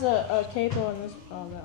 has a cable in this. Oh no.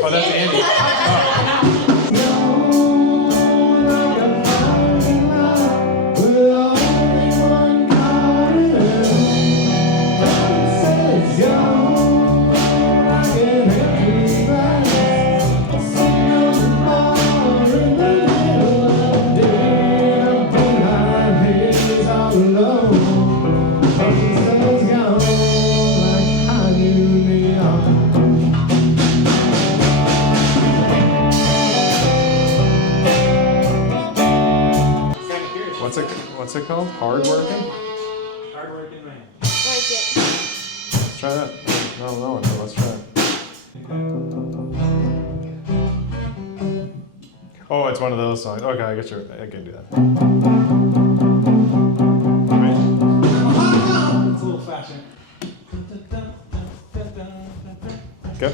Oh, that's Andy. Oh. What's it called? Hardworking? Hardworking man. Like it. Let's try that. I don't know it, but let's try it. Oh, it's one of those songs. Okay, I can do that. It's a little faster. Okay.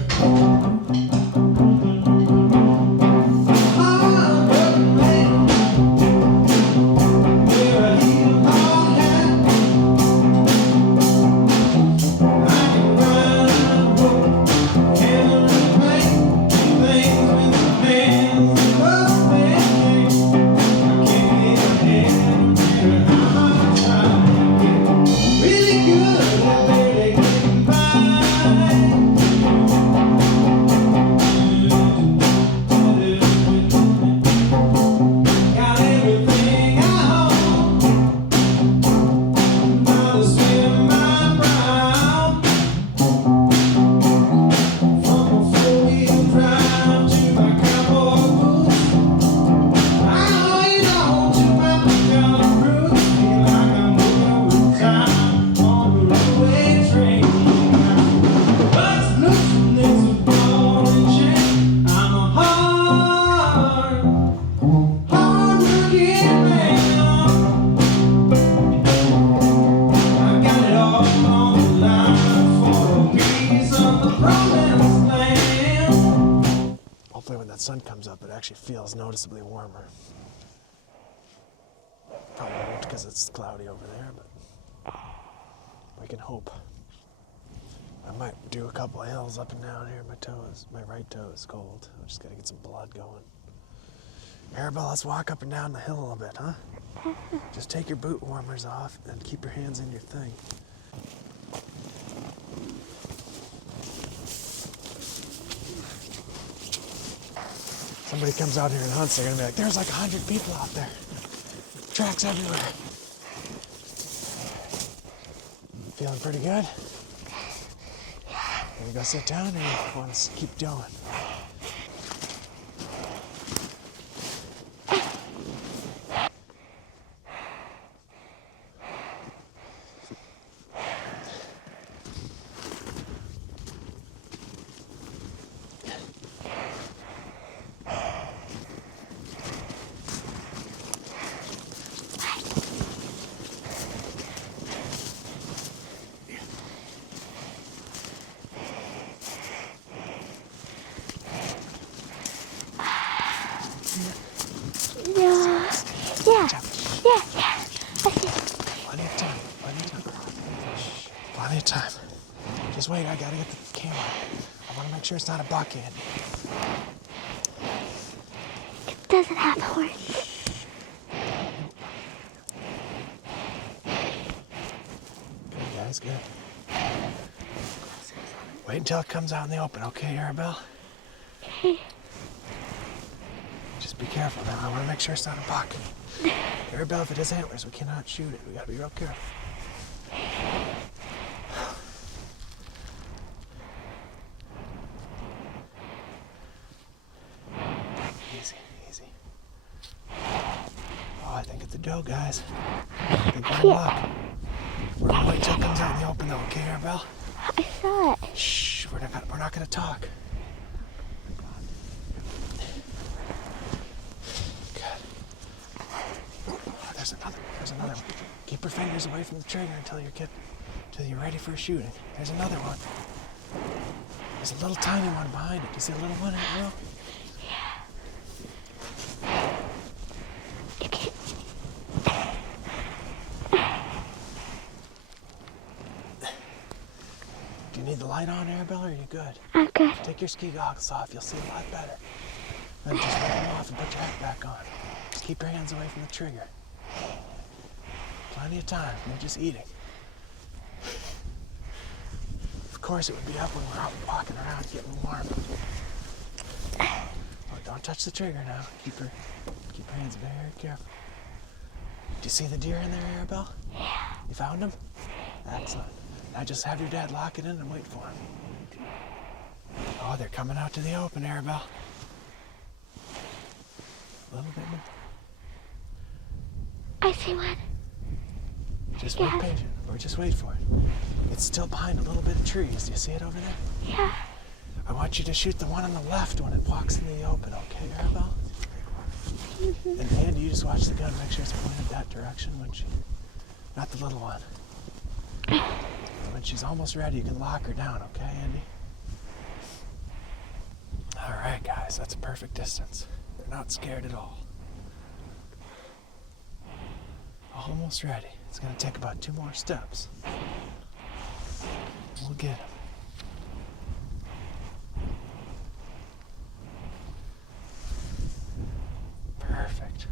Hopefully when that sun comes up, it actually feels noticeably warmer. Probably won't because it's cloudy over there, but we can hope. I might do a couple of hills up and down here. My right toe is cold. I just gotta get some blood going. Arabelle, let's walk up and down the hill a little bit, huh? Just take your boot warmers off and keep your hands in your thing. Somebody comes out here and hunts, they're gonna be like, there's like 100 people out there. Tracks everywhere. Feeling pretty good? Gonna go sit down or you want to keep going? Just wait, I gotta get the camera. I wanna make sure it's not a buck, Andy. It doesn't have horns. Good, guys, good. Wait until it comes out in the open, okay, Arabelle? Okay. Just be careful now. I want to make sure it's not a buck. Arabelle, if it has antlers, we cannot shoot it. We gotta be real careful. Easy, easy. Oh, I think it's a doe, guys. I think we're in luck. We're gonna wait till it comes out in the open, though, okay, Arabelle? I saw it. Shh, we're not gonna talk. Good. Oh, there's another one. Keep your fingers away from the trigger until you're ready for shooting. There's another one. There's a little tiny one behind it. Do you see a little one in the row? You can't. Do you need the light on, Arabelle, or are you good? I'm good. Take your ski goggles off. You'll see a lot better. Then just rip them off and put your hat back on. Just keep your hands away from the trigger. Plenty of time. You're just eating. Of course, it would be up when we're out walking around getting warm. Oh, don't touch the trigger now. Keep your hands very careful. Do you see the deer in there, Arabelle? Yeah. You found him? Excellent. Now just have your dad lock it in and wait for him. Oh, they're coming out to the open, Arabelle. A little bit more. I see one. Just wait patient, or just wait for it. It's still behind a little bit of trees. Do you see it over there? Yeah. I want you to shoot the one on the left when it walks into the open, okay, Arabelle? Mm-hmm. And Andy, you just watch the gun, make sure it's pointed that direction when she... Not the little one. When she's almost ready, you can lock her down, okay, Andy? All right, guys, that's a perfect distance. They're not scared at all. Almost ready. It's gonna take about 2 more steps. We'll get him. Perfect.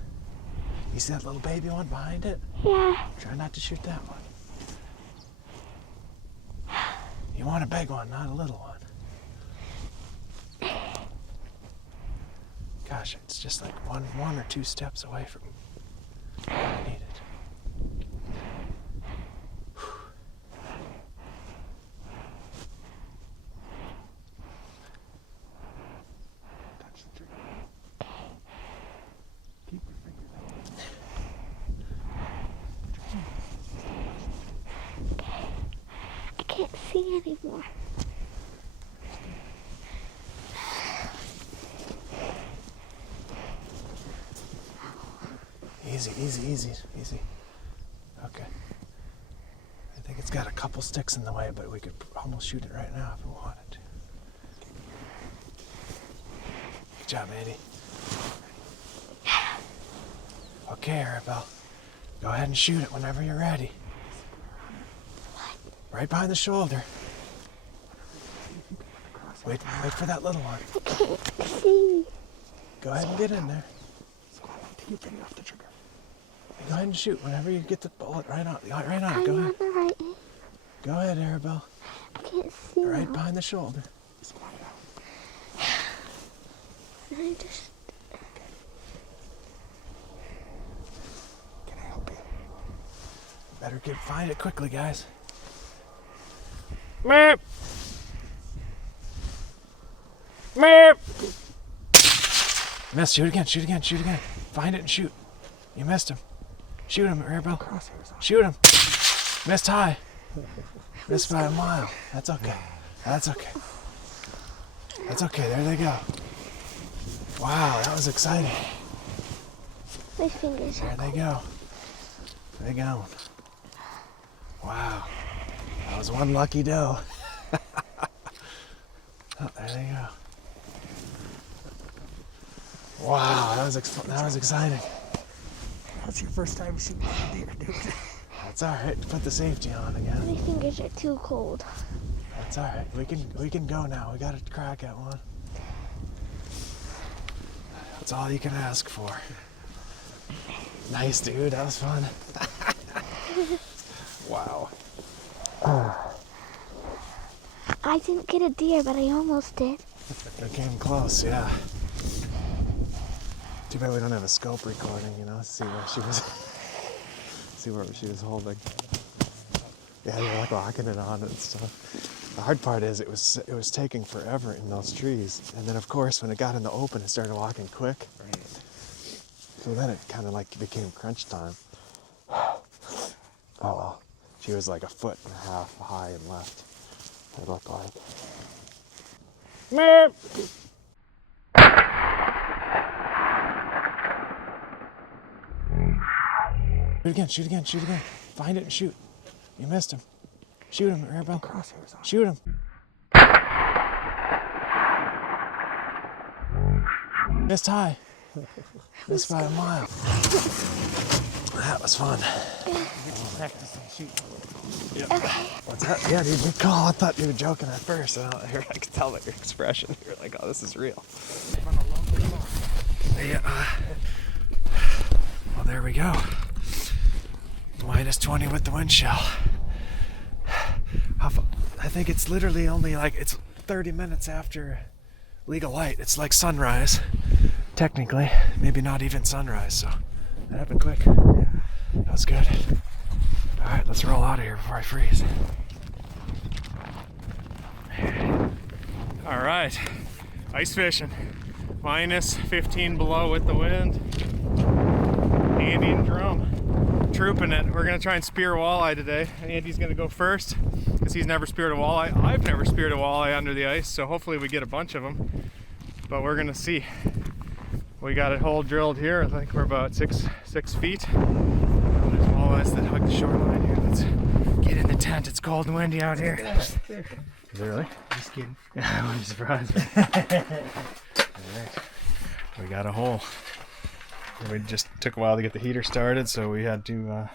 You see that little baby one behind it? Yeah. Try not to shoot that one. You want a big one, not a little one. Gosh, it's just like one or 2 steps away from where I need it. Touch the trigger. Keep your fingers out. I can't see anymore. Easy. Okay. I think it's got a couple sticks in the way, but we could almost shoot it right now if we wanted to. Good job, Andy. Okay, Arabelle. Go ahead and shoot it whenever you're ready. Right behind the shoulder. Wait for that little one. I can't see. Go ahead and get in there. Keep your off the trigger. Go ahead and shoot whenever you get the bullet right on. Go I'm ahead. on the right. Go ahead, Arabelle. I can't see Right now. behind the shoulder. I just... Can I help you? Better find it quickly, guys. Meep. Meep. Missed. Shoot again. Find it and shoot. You missed him. Shoot him, Arabelle. Shoot him. Missed high. Missed by a mile. That's okay. There they go. Wow, that was exciting. My fingers There are they go. They going. Wow. That was one lucky doe. Oh, there they go. Wow, that was exciting. That's your first time shooting a deer, dude. That's all right. Put the safety on again. My fingers are too cold. It's all right. We can go now. We got a crack at one. That's all you can ask for. Nice, dude. That was fun. Wow. I didn't get a deer, but I almost did. It came close, yeah. Too bad we don't have a scope recording, you know, see where she was, see where she was holding. Yeah, they were like locking it on and stuff. The hard part is it was taking forever in those trees, and then of course when it got in the open, it started walking quick. Right. So then it kind of like became crunch time. Oh well, she was like 1.5 feet high and left. It looked like. Meep. Shoot again. Find it and shoot. You missed him. Shoot him, Arabelle. Crosshairs on. Shoot him. Missed high. Missed by a mile. That was fun. Practice and shoot. Yeah. Okay. What's that? Yeah, dude, good call. I thought you were joking at first. I could tell by your expression. You're like, oh, this is real. Yeah. Well, there we go. Minus 20 with the wind chill. I think it's literally only like, it's 30 minutes after legal light. It's like sunrise, technically. Maybe not even sunrise, so that happened quick. That was good. All right, let's roll out of here before I freeze. All right, ice fishing. Minus 15 below with the wind. Andy and Drum trooping it. We're gonna try and spear walleye today. Andy's gonna go first because he's never speared a walleye. I've never speared a walleye under the ice, so hopefully we get a bunch of them. But we're gonna see. We got a hole drilled here. I think we're about six feet. There's walleyes that hug the shoreline here. Let's get in the tent. It's cold and windy out here. Is it really? Just kidding. Yeah, I'm surprised. Alright, we got a hole. We just took a while to get the heater started, so we had to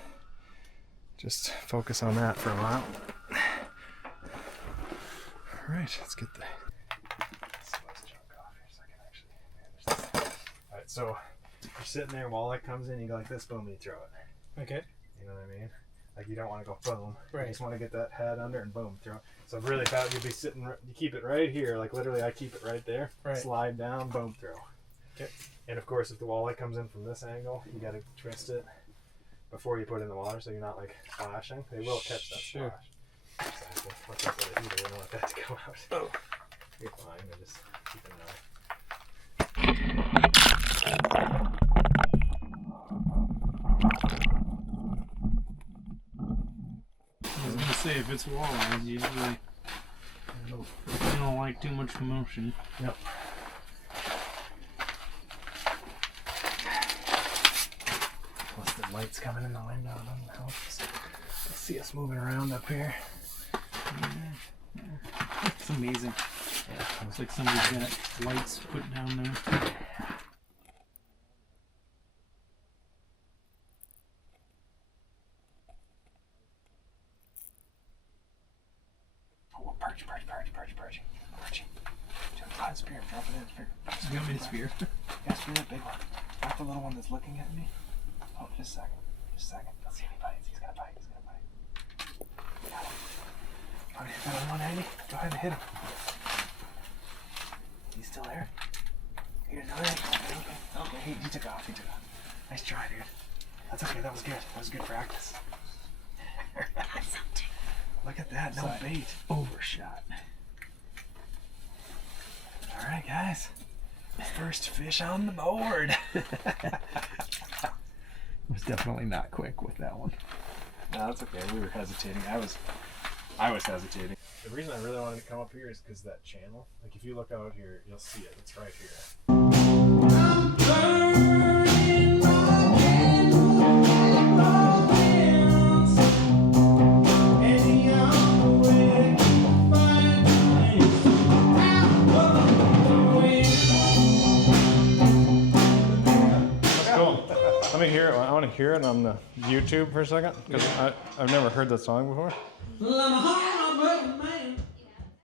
just focus on that for a while. Alright, let's get the Alright, so you're sitting there, walleye comes in, you go like this, boom, you throw it. Okay. You know what I mean? Like you don't want to go boom. Right. You just want to get that head under and boom, throw it. So really fast, you'll be sitting, you keep it right here, like literally I keep it right there. Right. Slide down, boom, throw. Okay. And of course, if the walleye comes in from this angle, you got to twist it before you put it in the water, so you're not like splashing. They will catch that Sure. splash. Exactly. Watch out for the heater. You don't want that to come out. Oh. You're fine. I just keep an eye. I was gonna say, if it's walleyes, usually they don't like too much commotion. Yep. Plus the light's coming in the window doesn't help. You'll see us moving around up here. Yeah. It's amazing. Yeah. It's like somebody's got lights put down there. Oh, perch. Spear, drop it in, spear. You want me to spear? Yeah, spear that big one. Not the little one that's looking at me. Oh, just a second. Let's see if he bites. He's gonna bite. Got him. Oh, you got him one, Andy? Go ahead and hit him. He's still there? Here, no, okay. He took off. Nice try, dude. That's okay, that was good. That was good practice. Look at that, no bait. Overshot. Alright, guys. First fish on the board. Was definitely not quick with that one. No, that's okay. We were hesitating. I was hesitating. The reason I really wanted to come up here is because that channel. Like if you look out here, you'll see it. It's right here. Let me hear it. I want to hear it on the YouTube for a second because I've never heard that song before. Well, I'm a hard-working man.